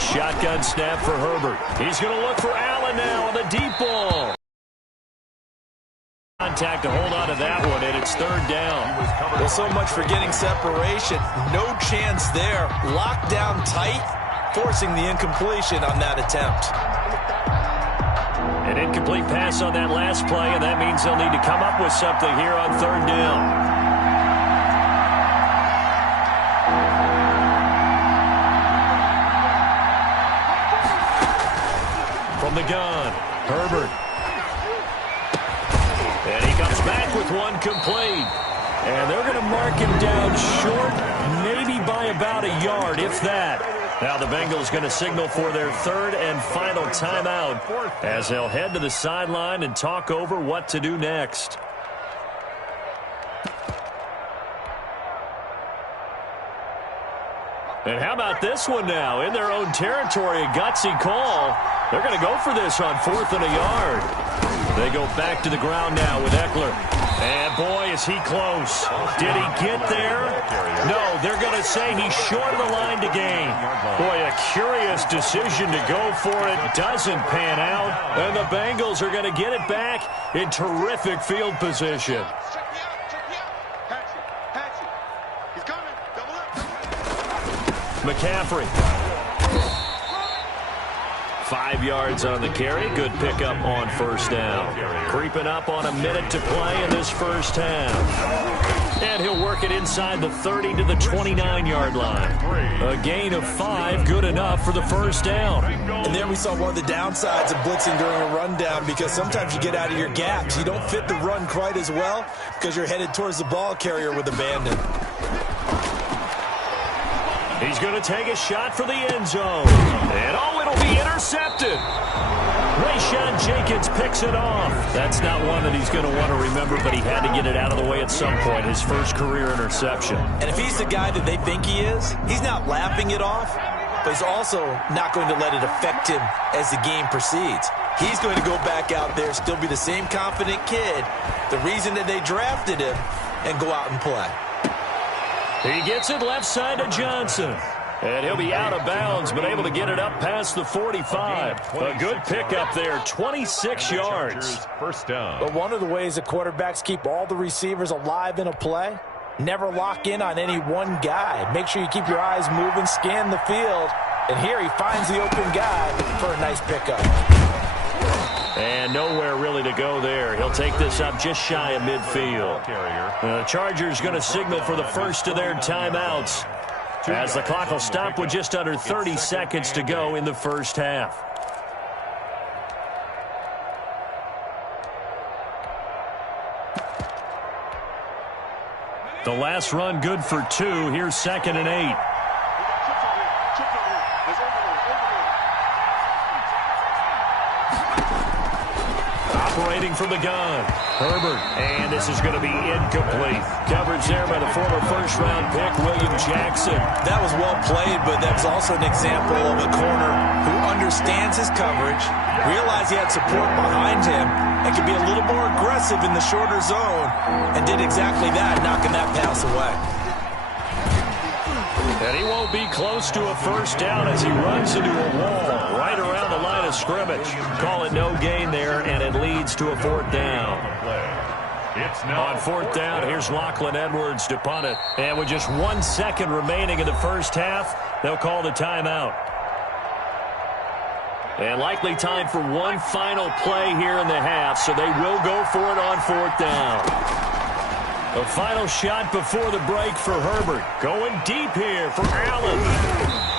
Shotgun snap for Herbert. He's going to look for Allen now on the deep ball. Contact to hold on to that one, and it's third down. Well, so much for getting separation. No chance there. Locked down tight, forcing the incompletion on that attempt. An incomplete pass on that last play, and that means they'll need to come up with something here on third down. From the gun, Herbert. And he comes back with one complete. And they're going to mark him down short, maybe by about a yard, if that. Now the Bengals going to signal for their third and final timeout as they'll head to the sideline and talk over what to do next. And how about this one now? In their own territory, a gutsy call. They're going to go for this on 4th and a yard. They go back to the ground now with Eckler. And boy, is he close. Did he get there? No, they're going to say he's short of the line to gain. Boy, a curious decision to go for it. Doesn't pan out. And the Bengals are going to get it back in terrific field position. McCaffrey. 5 yards on the carry. Good pickup on first down. Creeping up on a minute to play in this first half. And he'll work it inside the 30 to the 29-yard line. A gain of 5, good enough for the first down. And there we saw one of the downsides of blitzing during a rundown, because sometimes you get out of your gaps. You don't fit the run quite as well because you're headed towards the ball carrier with abandon. He's going to take a shot for the end zone. And oh, it'll be intercepted. Rayshawn Jenkins picks it off. That's not one that he's going to want to remember, but he had to get it out of the way at some point. His first career interception. And if he's the guy that they think he is, he's not laughing it off, but he's also not going to let it affect him as the game proceeds. He's going to go back out there, still be the same confident kid, the reason that they drafted him, and go out and play. He gets it left side to Johnson. And he'll be out of bounds, but able to get it up past the 45. A good pickup there, 26 yards. First down. But one of the ways that quarterbacks keep all the receivers alive in a play, never lock in on any one guy. Make sure you keep your eyes moving, scan the field. And here he finds the open guy for a nice pickup. And nowhere really to go there. He'll take this up just shy of midfield. The Chargers going to signal for the first of their timeouts, as the clock will stop with just under 30 seconds to go in the first half. The last run good for 2. Here's 2nd and 8. Operating from the gun, Herbert, and this is going to be incomplete. Coverage there by the former first-round pick, William Jackson. That was well played, but that was also an example of a corner who understands his coverage, realized he had support behind him, and could be a little more aggressive in the shorter zone, and did exactly that, knocking that pass away. And he won't be close to a first down as he runs into a wall right around the line of scrimmage. Call it no gain there, and it leads to a 4th down. On 4th down, here's Lachlan Edwards to punt it. And with just 1 second remaining in the first half, they'll call the timeout. And likely time for one final play here in the half, so they will go for it on 4th down. A final shot before the break for Herbert. Going deep here for Allen.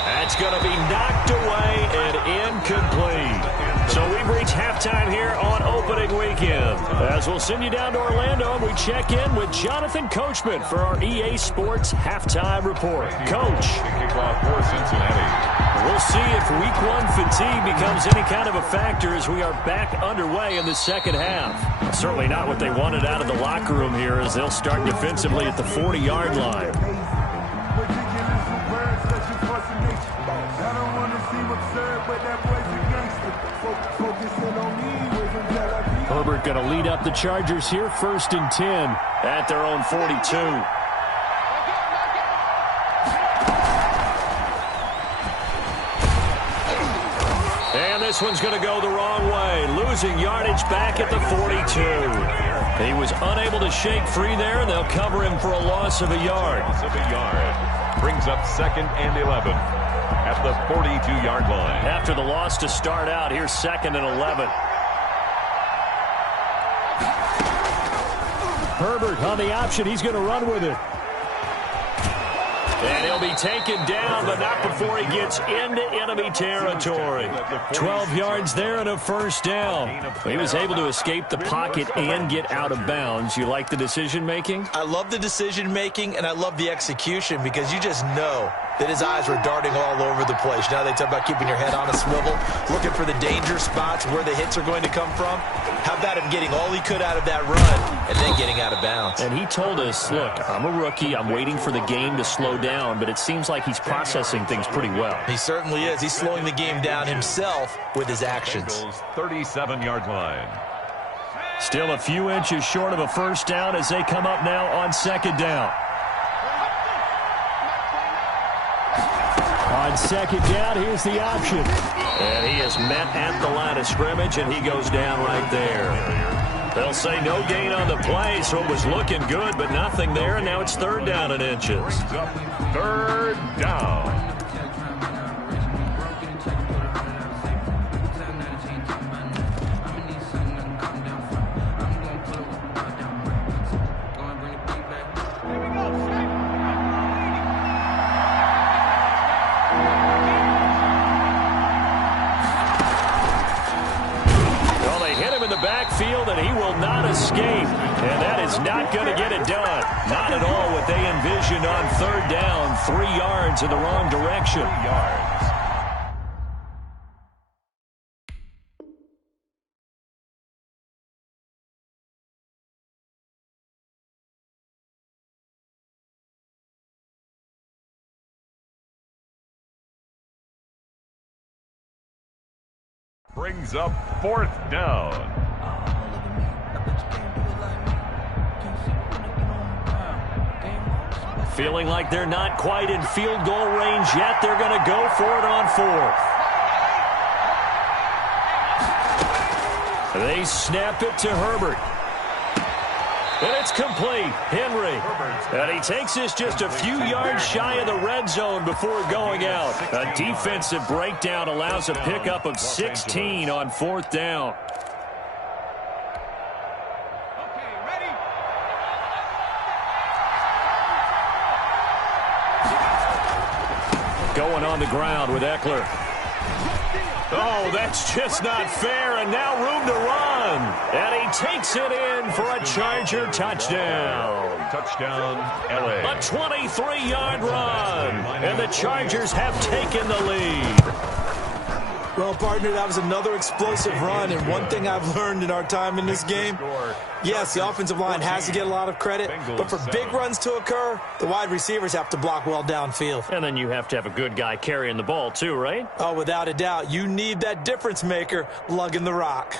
That's going to be knocked away and incomplete. So we've reached halftime here on opening weekend. As we'll send you down to Orlando, and we check in with Jonathan Coachman for our EA Sports Halftime Report. Coach. Kickoff for Cincinnati. We'll see if Week 1 fatigue becomes any kind of a factor as we are back underway in the second half. Certainly not what they wanted out of the locker room here, as they'll start defensively at the 40-yard line. Herbert going to lead up the Chargers here, 1st and 10 at their own 42. this one's going to go the wrong way. Losing yardage back at the 42. He was unable to shake free there, and they'll cover him for a loss of a yard. Brings up 2nd and 11 at the 42-yard line. After the loss to start out, here's 2nd and 11. Herbert on the option. He's going to run with it. And he'll be taken down, but not before he gets into enemy territory. 12 yards there and a first down. He was able to escape the pocket and get out of bounds. You like the decision-making? I love the decision-making, and I love the execution because you just know that his eyes were darting all over the place. Now they talk about keeping your head on a swivel, looking for the danger spots where the hits are going to come from. How about him getting all he could out of that run and then getting out of bounds? And he told us, look, I'm a rookie. I'm waiting for the game to slow down, but it seems like he's processing things pretty well. He certainly is. He's slowing the game down himself with his actions. 37-yard line. Still a few inches short of a first down as they come up now on 2nd down. On 2nd down, here's the option. And he is met at the line of scrimmage, and he goes down right there. They'll say no gain on the play, so it was looking good, but nothing there, and now it's 3rd down and inches. 3rd down. And he will not escape, and that is not going to get it done. Not at all what they envisioned on 3rd down. 3 yards in the wrong direction. 3 yards. Brings up 4th down. Feeling like they're not quite in field goal range yet. They're going to go for it on 4th. They snap it to Herbert. And it's complete. Henry. And he takes this just a few yards shy of the red zone before going out. A defensive breakdown allows a pickup of 16 on 4th down. Going on the ground with Eckler. Oh, that's just not fair, and now room to run. And he takes it in for a Charger touchdown. Touchdown, LA. A 23-yard run, and the Chargers have taken the lead. Well, partner, that was another explosive run, and one thing I've learned in our time in this game, yes, the offensive line has to get a lot of credit, but for big runs to occur, the wide receivers have to block well downfield. And then you have to have a good guy carrying the ball too, right? Oh, without a doubt. You need that difference maker lugging the rock.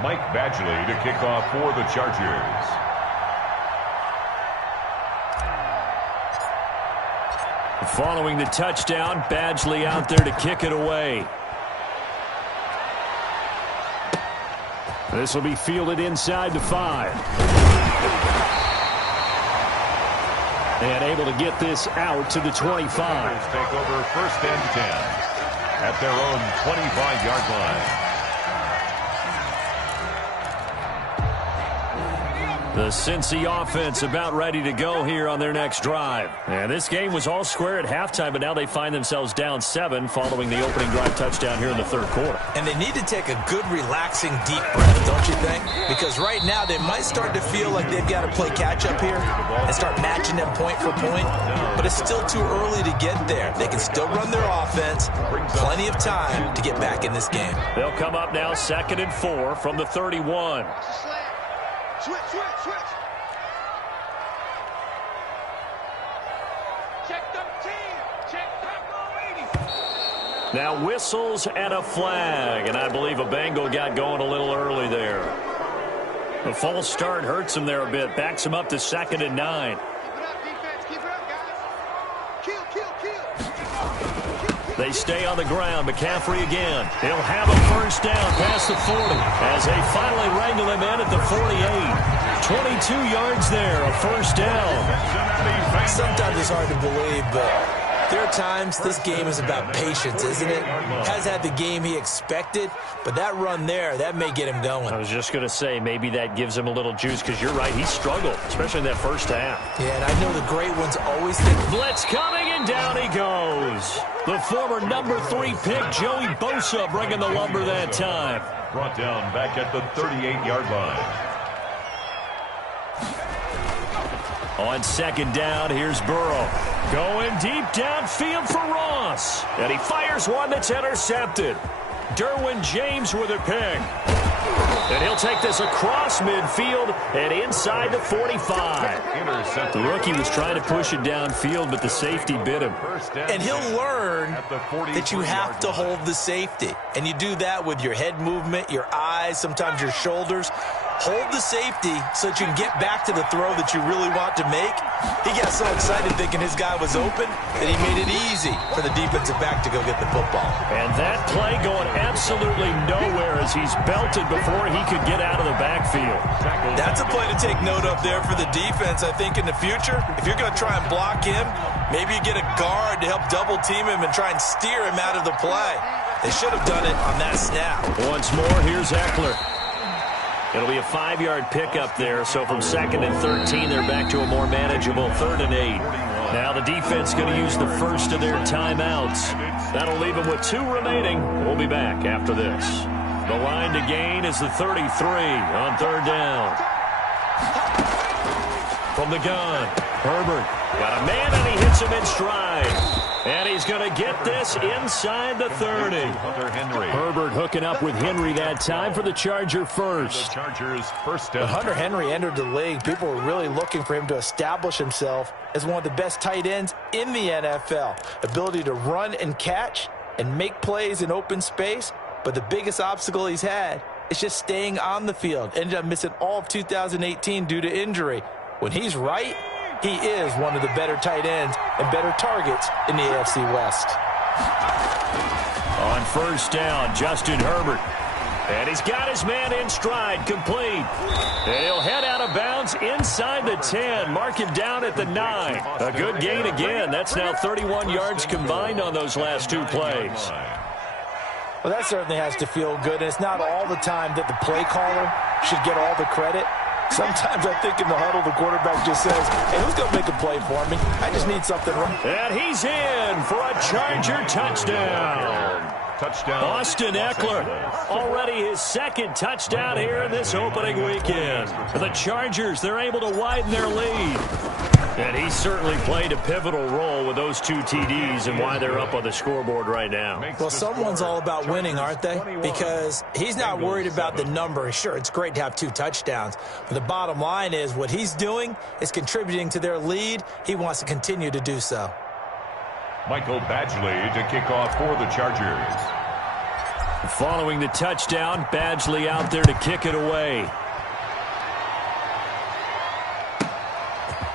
Mike Badgley to kick off for the Chargers. Following the touchdown, Badgley out there to kick it away. This will be fielded inside the 5. And able to get this out to the 25. Take over 1st and 10 at their own 25-yard line. The Cincy offense about ready to go here on their next drive. And this game was all square at halftime, but now they find themselves down 7 following the opening drive touchdown here in the 3rd quarter. And they need to take a good, relaxing, deep breath, don't you think? Because right now they might start to feel like they've got to play catch-up here and start matching them point for point. But it's still too early to get there. They can still run their offense. Plenty of time to get back in this game. They'll come up now 2nd and 4 from the 31. Switch. Check 13. Check tackle 80. Now whistles and a flag, and I believe a Bengal got going a little early there. The false start hurts him there a bit, backs him up to 2nd and 9. They stay on the ground. McCaffrey again. He'll have a first down past the 40 as they finally wrangle him in at the 48. 22 yards there, a first down. Sometimes it's hard to believe, but there are times this game is about patience, isn't it? Has had the game he expected, but that run there, that may get him going. I was just going to say, maybe that gives him a little juice, because you're right, he struggled, especially in that first half. Yeah, and I know the great ones always think... Blitz coming, and down he goes. The former number 3 pick, Joey Bosa, bringing the lumber that time. Brought down back at the 38-yard line. On second down, here's Burrow. Going deep downfield for Ross. And he fires one that's intercepted. Derwin James with a pick. And he'll take this across midfield and inside the 45. The rookie was trying to push it downfield, but the safety bit him. And he'll learn that you have to hold the safety. And you do that with your head movement, your eyes, sometimes your shoulders. Hold the safety so that you can get back to the throw that you really want to make. He got so excited thinking his guy was open that he made it easy for the defensive back to go get the football. And that play going absolutely nowhere as he's belted before he could get out of the backfield. That's a play to take note of there for the defense, I think, in the future. If you're going to try and block him, maybe you get a guard to help double team him and try and steer him out of the play. They should have done it on that snap. Once more, here's Eckler. It'll be a 5-yard pickup there, so from 2nd and 13, they're back to a more manageable 3rd and 8. Now the defense going to use the first of their timeouts. That'll leave them with 2 remaining. We'll be back after this. The line to gain is the 33 on 3rd down. From the gun, Herbert got a man, and he hits him in stride. And he's going to get this inside the 30. Herbert hooking up with Henry that time for the Charger first. When Hunter Henry entered the league, people were really looking for him to establish himself as one of the best tight ends in the NFL. Ability to run and catch and make plays in open space. But the biggest obstacle he's had is just staying on the field. Ended up missing all of 2018 due to injury. When he's right, he is one of the better tight ends and better targets in the AFC West. On first down, Justin Herbert. And he's got his man in stride, complete. And he'll head out of bounds inside the 10. Mark him down at the 9. A good gain again. That's now 31 yards combined on those last 2 plays. Well, that certainly has to feel good. And it's not all the time that the play caller should get all the credit. Sometimes I think in the huddle, the quarterback just says, hey, who's going to make a play for me? I just need something right. And he's in for a Charger touchdown. Austin Eckler, already his 2nd touchdown here in this opening weekend. The Chargers, they're able to widen their lead. And he certainly played a pivotal role with those 2 TDs and why they're up on the scoreboard right now. Well, someone's all about winning, aren't they? Because he's not worried about the number. Sure, it's great to have 2 touchdowns. But the bottom line is what he's doing is contributing to their lead. He wants to continue to do so. Michael Badgley to kick off for the Chargers. Following the touchdown, Badgley out there to kick it away.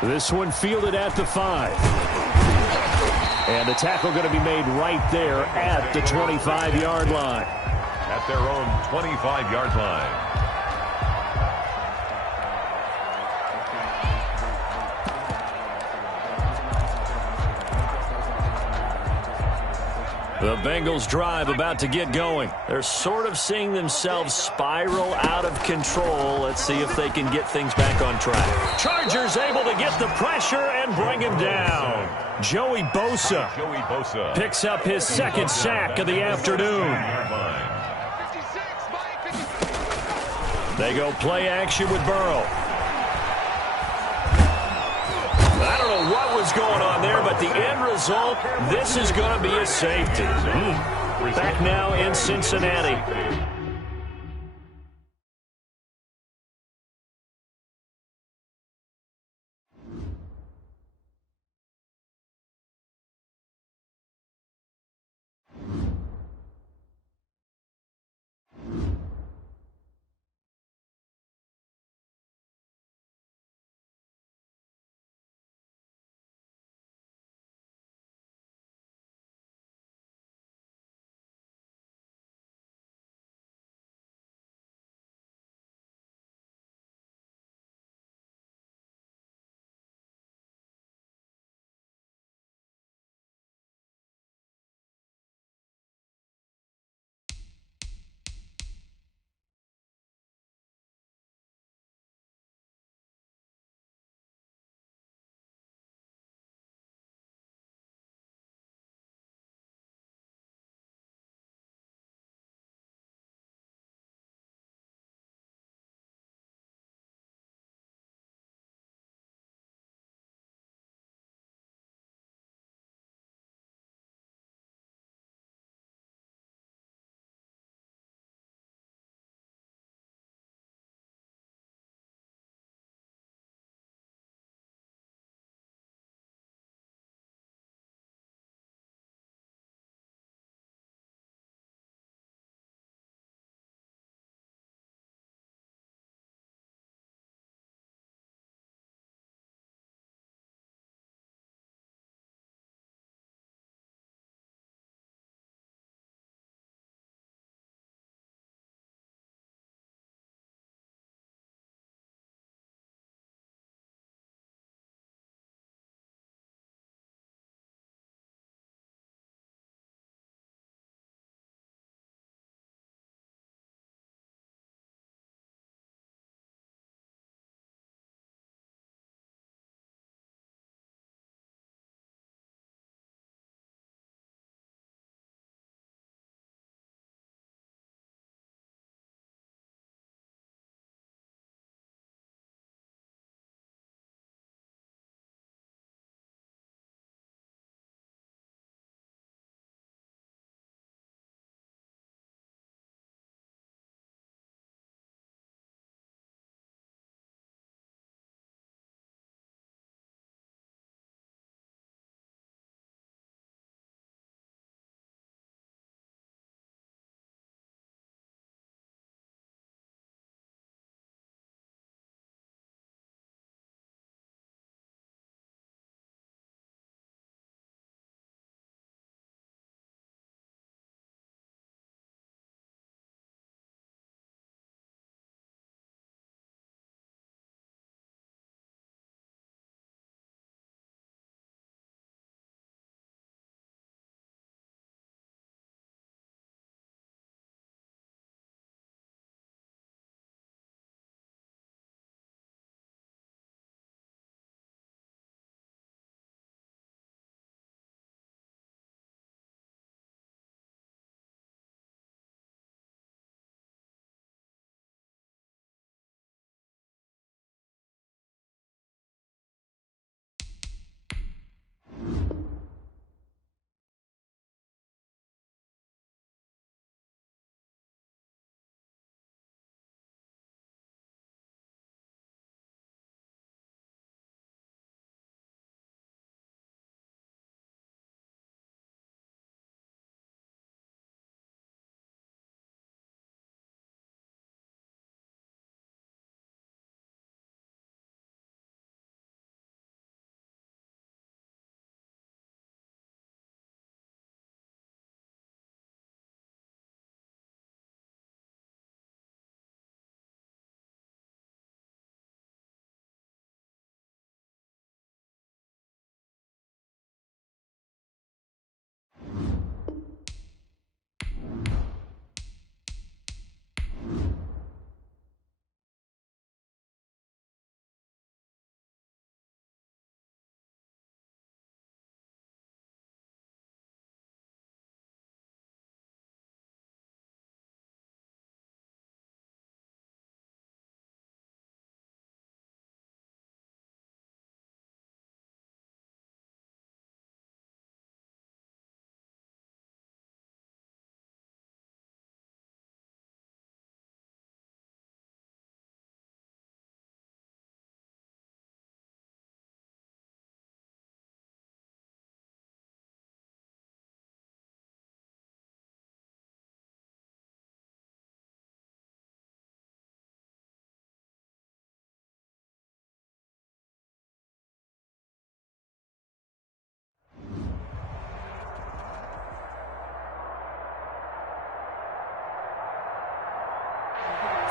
This one fielded at the 5. And the tackle going to be made right there at the 25-yard line. At their own 25-yard line. The Bengals drive about to get going. They're sort of seeing themselves spiral out of control. Let's see if they can get things back on track. Chargers able to get the pressure and bring him down. Joey Bosa picks up his 2nd sack of the afternoon. They go play action with Burrow. I don't know what was going on there, but the end result, this is going to be a safety. Back now in Cincinnati.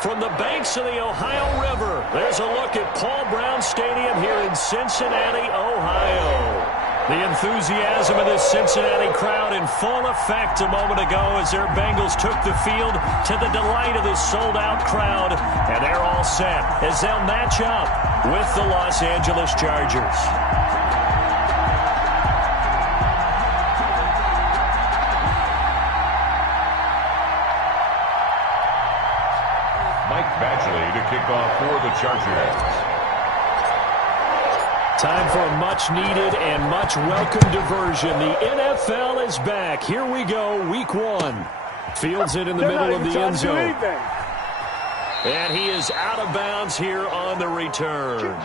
From the banks of the Ohio River, there's a look at Paul Brown Stadium here in Cincinnati, Ohio. The enthusiasm of this Cincinnati crowd in full effect a moment ago as their Bengals took the field to the delight of this sold-out crowd. And they're all set as they'll match up with the Los Angeles Chargers. Mike Badgley to kick off for the Chargers. Time for a much-needed and much-welcome diversion. The NFL is back. Here we go, Week 1. Fields it in the middle of the end zone. And he is out of bounds here on the return.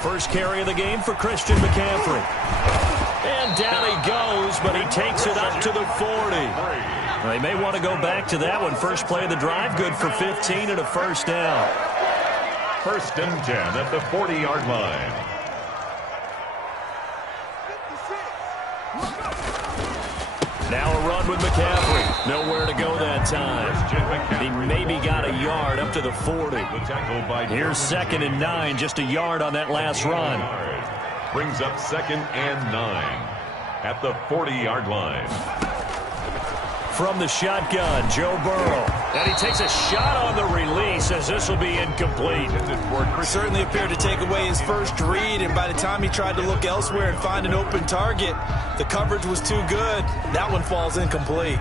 First carry of the game for Christian McCaffrey. And down he goes, but he takes it up to the 40. They may want to go back to that one. First play of the drive, good for 15 and a first down. First and 10 at the 40-yard line. Now a run with McCaffrey. Nowhere to go that time. He maybe got a yard up to the 40. Here's 2nd and 9, just a yard on that last run. Brings up 2nd and 9 at the 40-yard line. From the shotgun, Joe Burrow. And he takes a shot on the release as this will be incomplete. Certainly appeared to take away his first read, and by the time he tried to look elsewhere and find an open target, the coverage was too good. That one falls incomplete.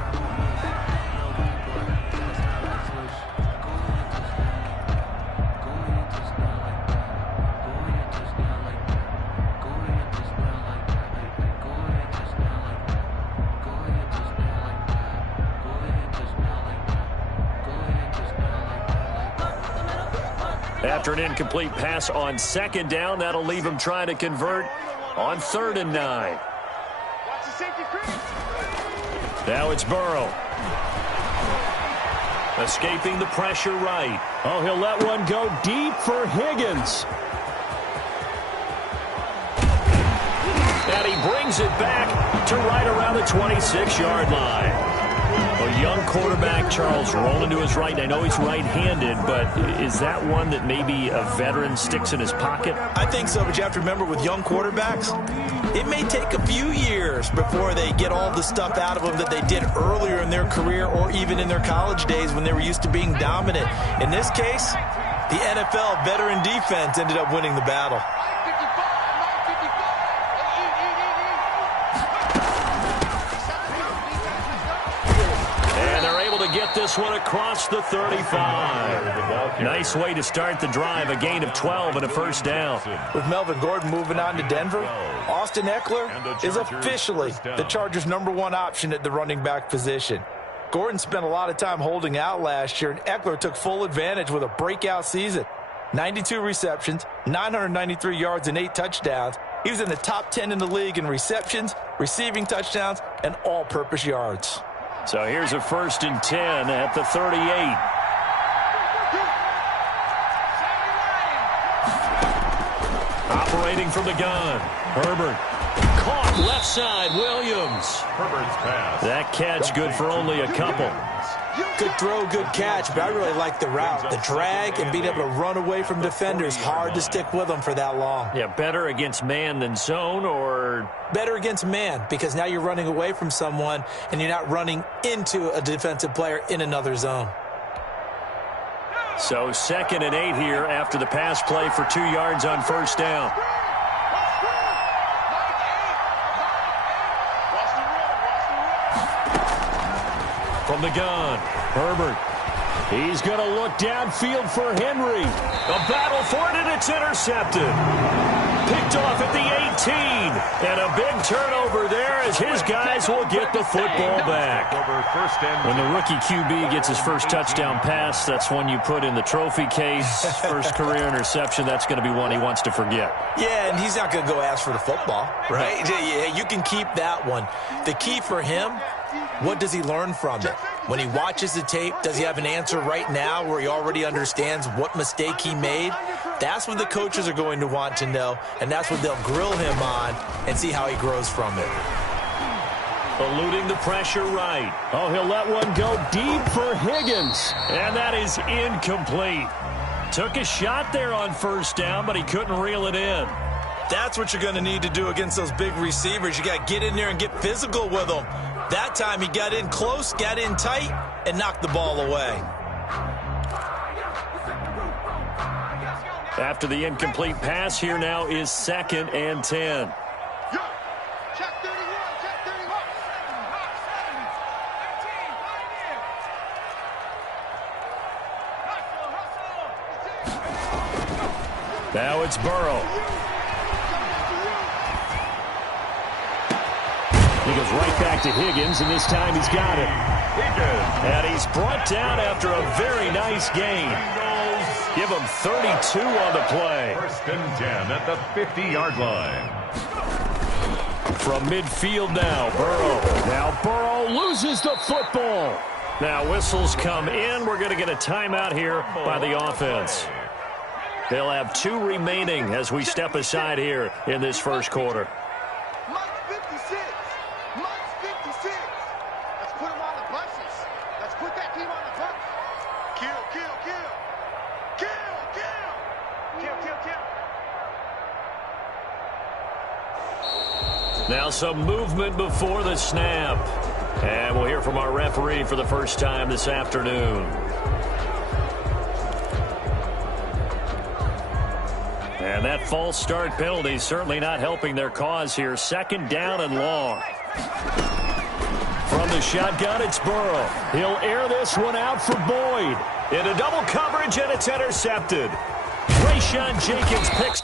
After an incomplete pass on 2nd down, that'll leave him trying to convert on 3rd and 9. Now it's Burrow. Escaping the pressure right. Oh, he'll let one go deep for Higgins. And he brings it back to right around the 26-yard line. A young quarterback, Charles, rolling to his right. I know he's right-handed, but is that one that maybe a veteran sticks in his pocket? I think so, but you have to remember with young quarterbacks, it may take a few years before they get all the stuff out of them that they did earlier in their career or even in their college days when they were used to being dominant. In this case, the NFL veteran defense ended up winning the battle. Get this one across the 35. Nice way to start the drive. A gain of 12 and a first down. With Melvin Gordon moving on to Denver, Austin Eckler is officially the Chargers' #1 option at the running back position. Gordon spent a lot of time holding out last year, and Eckler took full advantage with a breakout season. 92 receptions, 993 yards, and 8 touchdowns. He was in the top 10 in the league in receptions, receiving touchdowns, and all-purpose yards. So here's a 1st and 10 at the 38. Operating from the gun. Herbert. Caught left side. Williams. Herbert's pass. That catch good for only a couple. Good throw, good catch, but I really like the route. The drag and being able to run away from defenders, hard to stick with them for that long. Yeah, better against man than zone, or? Better against man, because now you're running away from someone and you're not running into a defensive player in another zone. So 2nd and 8 here after the pass play for 2 yards on first down. From the gun, Herbert. He's going to look downfield for Henry. A battle for it, and it's intercepted. Picked off at the 18. And a big turnover there as his guys will get the football back. When the rookie QB gets his first touchdown pass, that's one you put in the trophy case. First career interception, that's going to be one he wants to forget. Yeah, and he's not going to go ask for the football, right? Yeah, you can keep that one. The key for him, what does he learn from it? When he watches the tape, does he have an answer right now where he already understands what mistake he made? That's what the coaches are going to want to know, and that's what they'll grill him on and see how he grows from it. Eluding the pressure right. Oh, he'll let one go deep for Higgins. And that is incomplete. Took a shot there on first down, but he couldn't reel it in. That's what you're going to need to do against those big receivers. You got to get in there and get physical with them. That time he got in close, got in tight, and knocked the ball away. After the incomplete pass, here now is 2nd and 10. Now it's Burrow. He goes right back to Higgins, and this time he's got it. And he's brought down after a very nice gain. Give him 32 on the play. 1st and 10 at the 50-yard line. From midfield now, Burrow. Now Burrow loses the football. Now whistles come in. We're going to get a timeout here by the offense. They'll have 2 remaining as we step aside here in this first quarter. Now some movement before the snap. And we'll hear from our referee for the first time this afternoon. And that false start penalty certainly not helping their cause here. 2nd down and long. From the shotgun, it's Burrow. He'll air this one out for Boyd. Into double coverage, and it's intercepted. Rayshawn Jenkins picks